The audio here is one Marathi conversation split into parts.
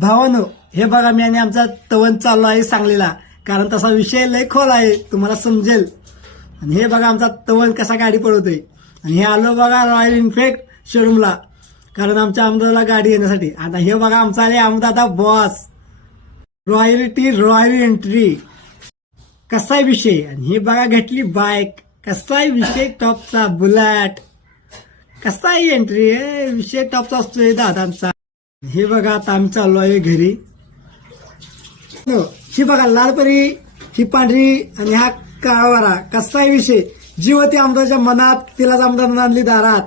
भावानो, हे बघा मी आणि आमचा तवन चाललो आहे सांगलीला, कारण तसा विषय लय खोल आहे, तुम्हाला समजेल. आणि हे बघा आमचा तवन कसा गाडी पळवतोय. आणि हे आलो बघा रॉयल इन्फिल्ड शोरूमला, कारण आमच्या आमदारला गाडी येण्यासाठी. आता हे बघा आमचा आले आमदादा बॉस, रॉयल एंट्री कसा आहे विषय. आणि हे बघा घेतली बाईक, कसा आहे विषय टॉपचा बुलेट, कसा आहे एंट्री, विषय टॉपचा असतोय दादांचा. हे बघा आता आम्ही चाललो आहे घरी. ही बघा लालपरी, ही पांढरी आणि हा काळवारा, कसा आहे विषय. जीव ती आमदारच्या मनात, तिलाच आमदार आणली दारात.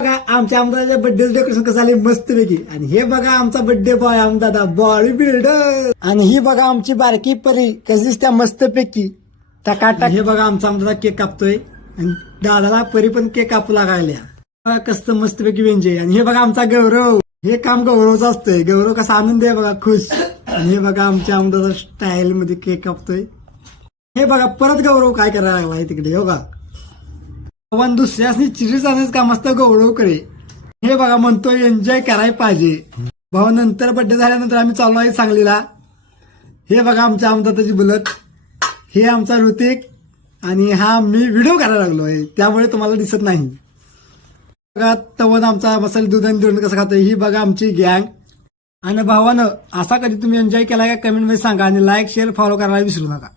बघा आमच्या आमदाराच्या बर्थडे डेकोरेशन कसं झाले मस्तपैकी. आणि हे बघा आमचा बर्थडे बॉय आमदादा बॉडी बिल्डर. आणि ही बघा आमची बारकी परी कशी दिसत्या मस्तपैकी टकाटक. हे बघा आमचा आमदादा केक कापतोय आणि दादाला परी पण केक कापू लागायला. बघा कसं मस्तपैकी व्यंजय. आणि हे बघा आमचा गौरव, हे काम गौरवचं असतंय. गौरव कसा आनंद आहे बघा, खुश. आणि हे बघा आमच्या आमदार स्टाईल मध्ये केक कापतोय. हे बघा परत गौरव काय करायला लागला आहे तिकडे. हो का पण दुसऱ्यासनी चिरी जाण्याचं काम असतं गौरव करे. हे बघा म्हणतोय एन्जॉय करायला पाहिजे. भाऊ नंतर बड्डे झाल्यानंतर आम्ही चाललो आहे सांगलीला. हे बघा आमच्या आमदाराची बुलेट, हे आमचा ऋतिक आणि हा मी व्हिडिओ करायला लागलो आहे त्यामुळे तुम्हाला दिसत नाही. बघा तवन आमचा मसाले दूध आणि दूध कसं खातोय. ही बघा आमची गँग. आणि भावानं असा कधी तुम्ही एन्जॉय केला का कमेंट मध्ये सांगा आणि लाईक शेअर फॉलो करायला विसरू नका.